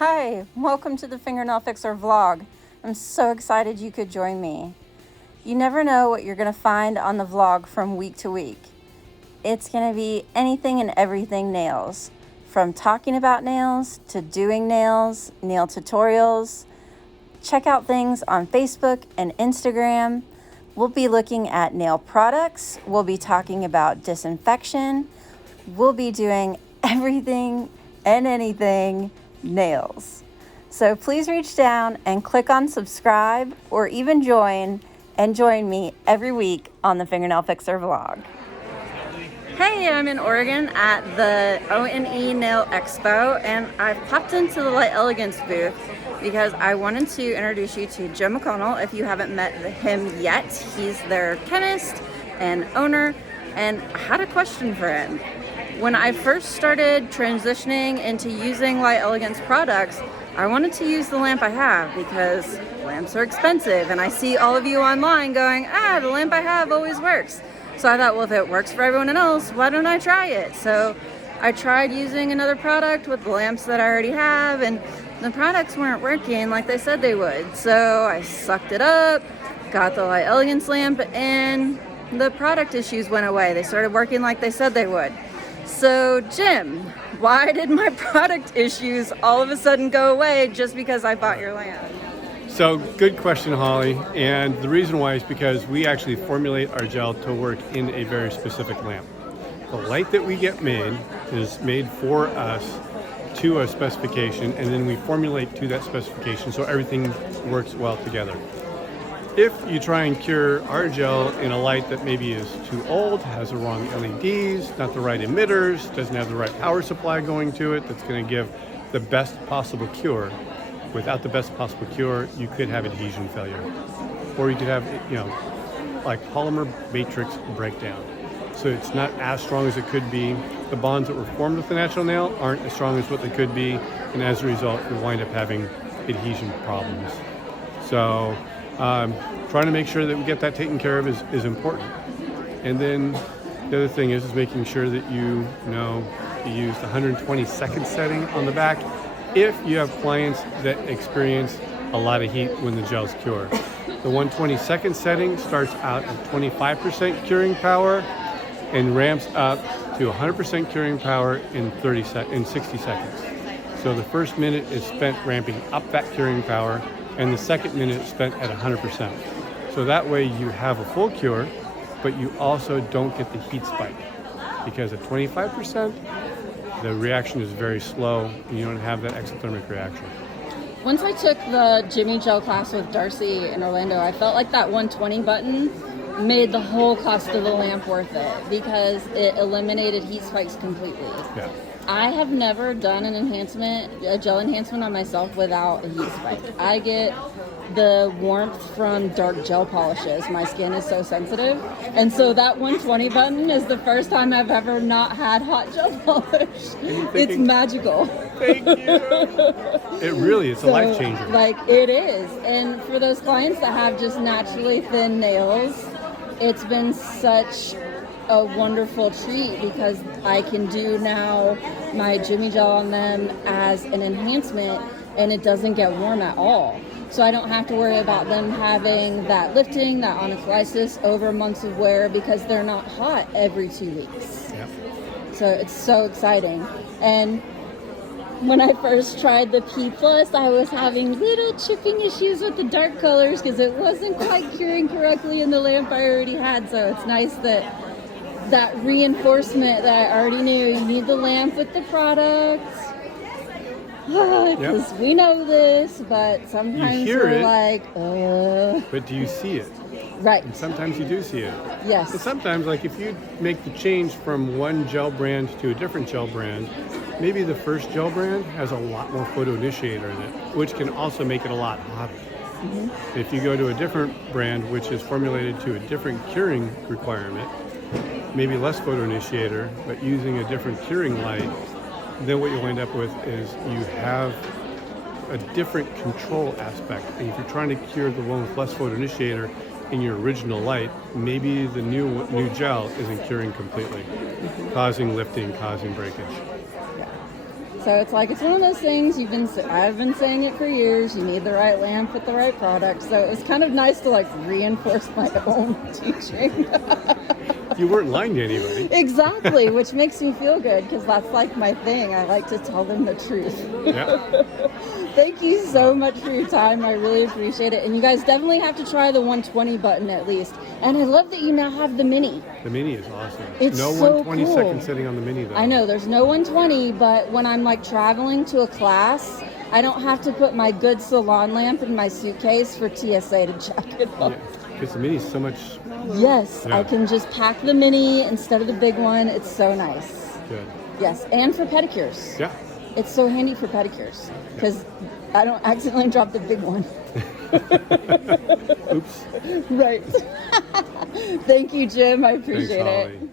Hi, welcome to the Fingernail Fixer vlog. I'm so excited you could join me. You never know what you're going to find on the vlog from week to week. It's going to be anything and everything nails, from talking about nails to doing nails, nail tutorials. Check out things on Facebook and Instagram. We'll be looking at nail products. We'll be talking about disinfection. We'll be doing everything and anything nails. So please reach down and click on subscribe or even join me every week on the Fingernail Fixer vlog. Hey, I'm in Oregon at the O&E Nail Expo, and I've popped into the Light Elegance booth because I wanted to introduce you to Joe McConnell if you haven't met him yet. He's their chemist and owner, and I had a question for him. When I first started transitioning into using Light Elegance products, I wanted to use the lamp I have because lamps are expensive, and I see all of you online going, the lamp I have always works. So I thought, well, if it works for everyone else, why don't I try it? So I tried using another product with the lamps that I already have, and the products weren't working like they said they would. So I sucked it up, got the Light Elegance lamp, and the product issues went away. They started working like they said they would. So Jim, why did my product issues all of a sudden go away just because I bought your lamp? So good question, Holly. And the reason why is because we actually formulate our gel to work in a very specific lamp. The light that we get made is made for us to a specification, and then we formulate to that specification so everything works well together. If you try and cure our gel in a light that maybe is too old, has the wrong LEDs, not the right emitters, doesn't have the right power supply going to it, that's going to give the best possible cure. Without the best possible cure, you could have adhesion failure. Or you could have, like polymer matrix breakdown. So it's not as strong as it could be. The bonds that were formed with the natural nail aren't as strong as what they could be, and as a result, you wind up having adhesion problems. So trying to make sure that we get that taken care of is important. And then the other thing is making sure that you use the 120-second setting on the back if you have clients that experience a lot of heat when the gel's cured. The 120-second setting starts out at 25% curing power and ramps up to 100% curing power in 60 seconds. So the first minute is spent ramping up that curing power, and the second minute is spent at 100%. So that way you have a full cure, but you also don't get the heat spike. Because at 25%, the reaction is very slow, and you don't have that exothermic reaction. Once I took the Jimmy Gel class with Darcy in Orlando, I felt like that 120 button made the whole cost of the lamp worth it because it eliminated heat spikes completely. Yeah. I have never done a gel enhancement on myself without a heat spike. I get the warmth from dark gel polishes. My skin is so sensitive. And so that 120 button is the first time I've ever not had hot gel polish. It's magical. Thank you. It really is a life changer. Like, it is. And for those clients that have just naturally thin nails, it's been such a wonderful treat because I can do now my Jimmy Gel on them as an enhancement, and it doesn't get warm at all. So I don't have to worry about them having that lifting, that onycholysis over months of wear because they're not hot every 2 weeks. Yep. So it's so exciting. And when I first tried the P+, I was having little chipping issues with the dark colors because it wasn't quite curing correctly in the lamp I already had. So it's nice that reinforcement that I already knew. You need the lamp with the product. Because we know this, but sometimes we're like, But do you see it? Right. And sometimes you do see it. Yes. And sometimes, like if you make the change from one gel brand to a different gel brand, maybe the first gel brand has a lot more photoinitiator in it, which can also make it a lot hotter. Mm-hmm. If you go to a different brand, which is formulated to a different curing requirement, maybe less photoinitiator, but using a different curing light, then what you wind up with is you have a different control aspect. And if you're trying to cure the one with less photoinitiator in your original light, maybe the new gel isn't curing completely, causing lifting, causing breakage. So it's like, it's one of those things I've been saying it for years. You need the right lamp with the right product. So it was kind of nice to like reinforce my own teaching. You weren't lying to anybody. Exactly, which makes me feel good because that's like my thing. I like to tell them the truth. Yeah. Thank you so much for your time. I really appreciate it. And you guys definitely have to try the 120 button at least. And I love that you now have the mini. The mini is awesome. It's no so 120 cool. second setting on the mini though. I know there's no 120, but when I'm like traveling to a class, I don't have to put my good salon lamp in my suitcase for TSA to check it off. Because the mini is so much. Yes, Yeah. I can just pack the mini instead of the big one. It's so nice. Good. Yes, and for pedicures. Yeah. It's so handy for pedicures because I don't accidentally drop the big one. Oops. Right. Thank you, Jim. I Thanks, appreciate it. Holly.